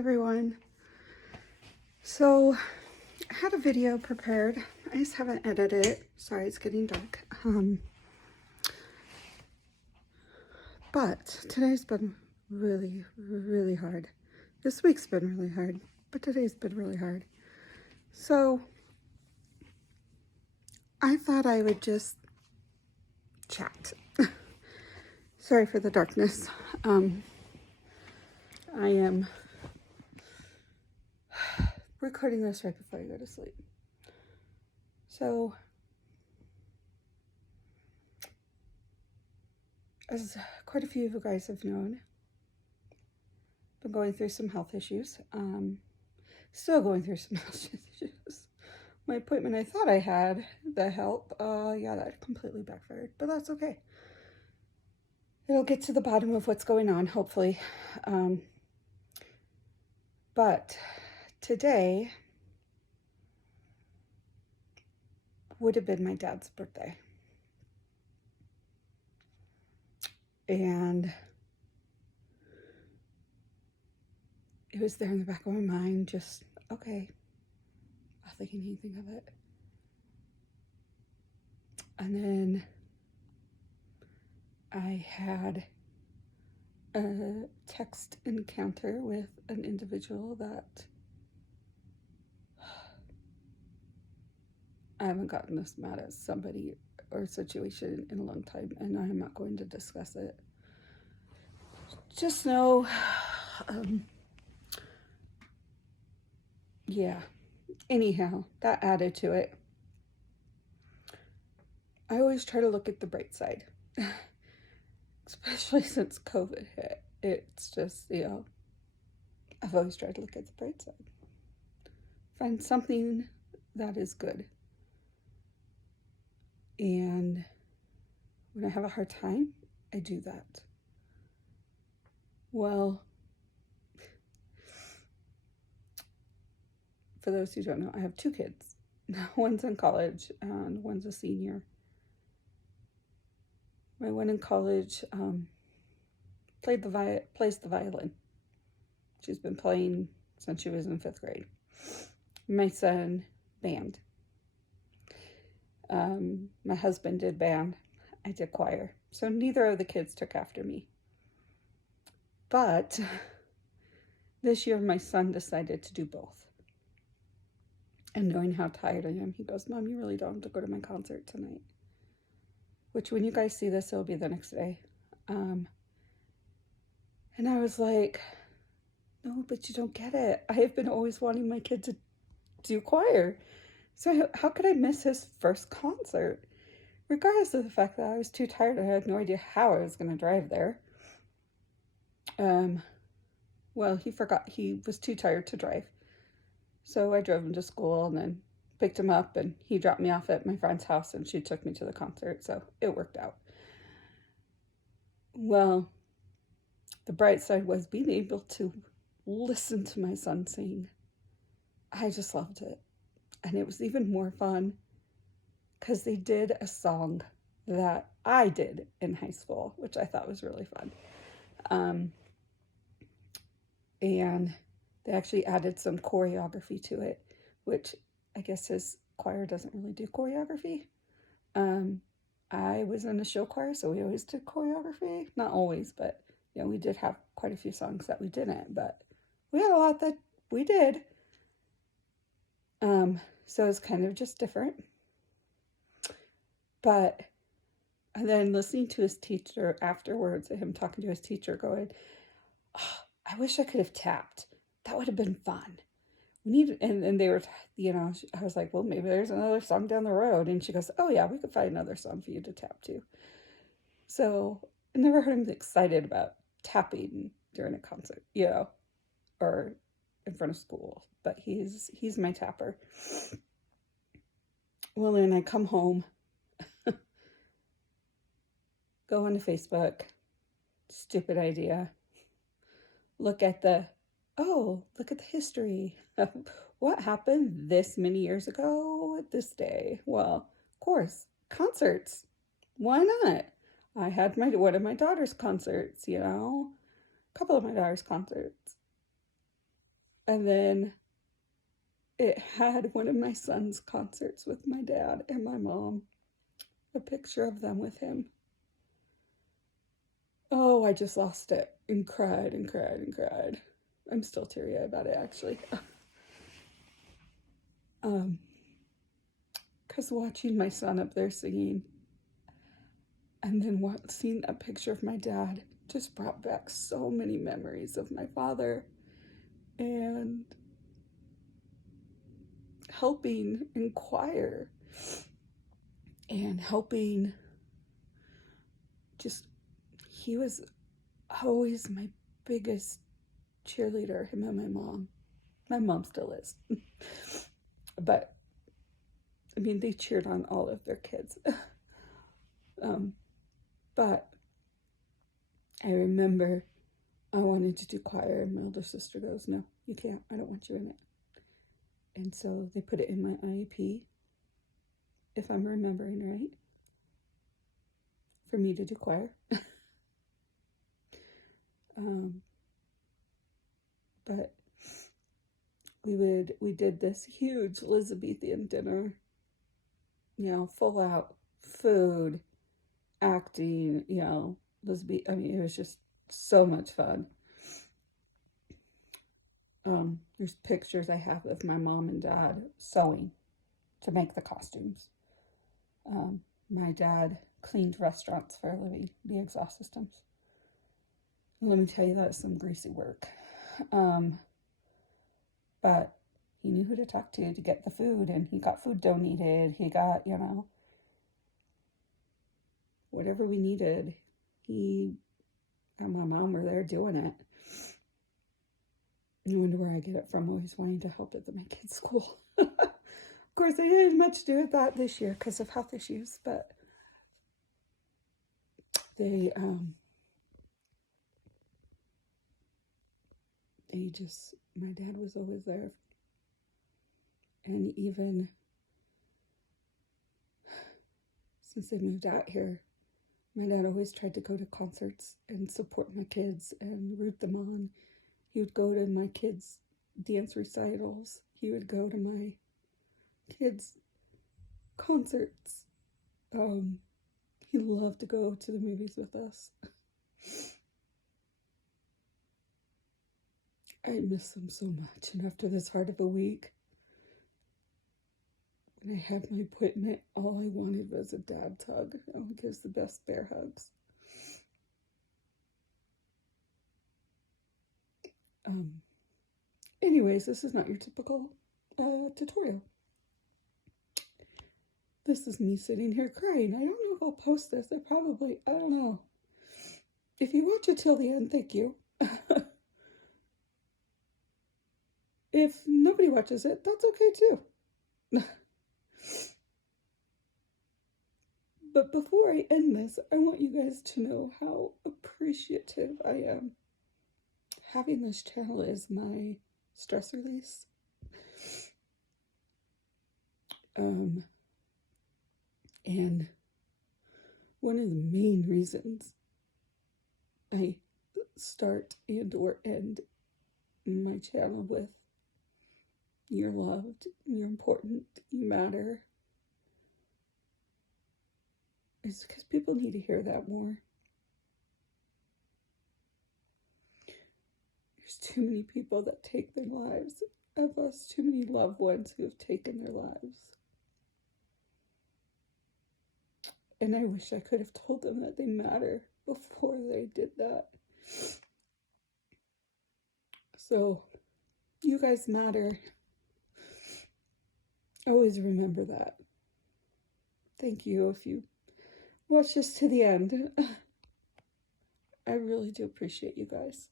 everyone. So I had a video prepared. I just haven't edited it. Sorry, it's getting dark. But today's been really, really hard. This week's been really hard, but today's been really hard. So I thought I would just chat. Sorry for the darkness. I am recording this right before I go to sleep. So, as quite a few of you guys have known, been going through some health issues. Still going through some health issues. My appointment, I thought I had the help. Yeah, that completely backfired, but that's okay. It'll get to the bottom of what's going on, hopefully. But today would have been my dad's birthday. And it was there in the back of my mind, just, okay, not thinking anything of it. And then I had a text encounter with an individual that I haven't gotten this mad at somebody or situation in a long time, and I am not going to discuss it. Just know, yeah, anyhow, that added to it. I always try to look at the bright side, especially since COVID hit. It's just, I've always tried to look at the bright side. Find something that is good. And when I have a hard time, I do that. Well, for those who don't know, I have two kids. One's in college and one's a senior. My one in college plays the violin. She's been playing since she was in 5th grade. My son, band. My husband did band. I did choir. So neither of the kids took after me. But this year my son decided to do both. And knowing how tired I am, he goes, "Mom, you really don't have to go to my concert tonight." Which when you guys see this, it'll be the next day. And I was like, "No, but you don't get it. I have been always wanting my kid to do choir. So how could I miss his first concert? Regardless of the fact that I was too tired, I had no idea how I was going to drive there. Well, he was too tired to drive. So I drove him to school and then picked him up, and he dropped me off at my friend's house, and she took me to the concert, so it worked out. Well, the bright side was being able to listen to my son sing. I just loved it. And it was even more fun because they did a song that I did in high school, which I thought was really fun. And they actually added some choreography to it, which I guess his choir doesn't really do choreography. I was in a show choir, so we always did choreography. Not always, but we did have quite a few songs that we didn't, but we had a lot that we did. So it's kind of just different. But, and then listening to his teacher afterwards, him talking to his teacher going, "Oh, I wish I could have tapped. That would have been fun. We need," and they were, I was like, "Well, maybe there's another song down the road." And she goes, "Oh yeah, we could find another song for you to tap to." So I never heard him excited about tapping during a concert, or in front of school, but he's my tapper. Well, then I come home, go onto Facebook, stupid idea, look at the history of what happened this many years ago this day. Well, of course, concerts. Why not? I had one of my daughter's concerts, a couple of my daughter's concerts. And then it had one of my son's concerts with my dad and my mom, a picture of them with him. Oh, I just lost it and cried and cried and cried. I'm still teary-eyed about it, actually. Because watching my son up there singing and then seeing a picture of my dad just brought back so many memories of my father and helping in choir and helping. Just, he was always my biggest cheerleader, him and my mom. My mom still is. But, I mean, they cheered on all of their kids. But I remember I wanted to do choir, and my older sister goes, no, you can't. I don't want you in it. And so they put it in my IEP, if I'm remembering right, for me to do choir. But we did this huge Elizabethan dinner, full out food, acting, Elizabeth. I mean, it was just so much fun. There's pictures I have of my mom and dad sewing to make the costumes. My dad cleaned restaurants for a living, the exhaust systems. Let me tell you, that's some greasy work. But he knew who to talk to get the food, and he got food donated. He got, whatever we needed. He and my mom were there doing it. I wonder where I get it from, always wanting to help at my kids' school. Of course, I didn't have much to do with that this year because of health issues, but my dad was always there. And even since they moved out here, my dad always tried to go to concerts and support my kids and root them on. He would go to my kids' dance recitals. He would go to my kids' concerts. He loved to go to the movies with us. I miss him so much. And after this hard of a week, when I had my appointment, all I wanted was a dad's hug. He gives the best bear hugs. Anyways, this is not your typical tutorial. This is me sitting here crying. I don't know if I'll post this. I don't know. If you watch it till the end, thank you. If nobody watches it, that's okay too. But before I end this, I want you guys to know how appreciative I am. Having this channel is my stress release. And one of the main reasons I start and or end my channel with "You're loved, you're important, you matter" is because people need to hear that more. There's too many people that take their lives. I've lost too many loved ones who have taken their lives. And I wish I could have told them that they matter before they did that. So, you guys matter. Always remember that. Thank you if you watch this to the end. I really do appreciate you guys.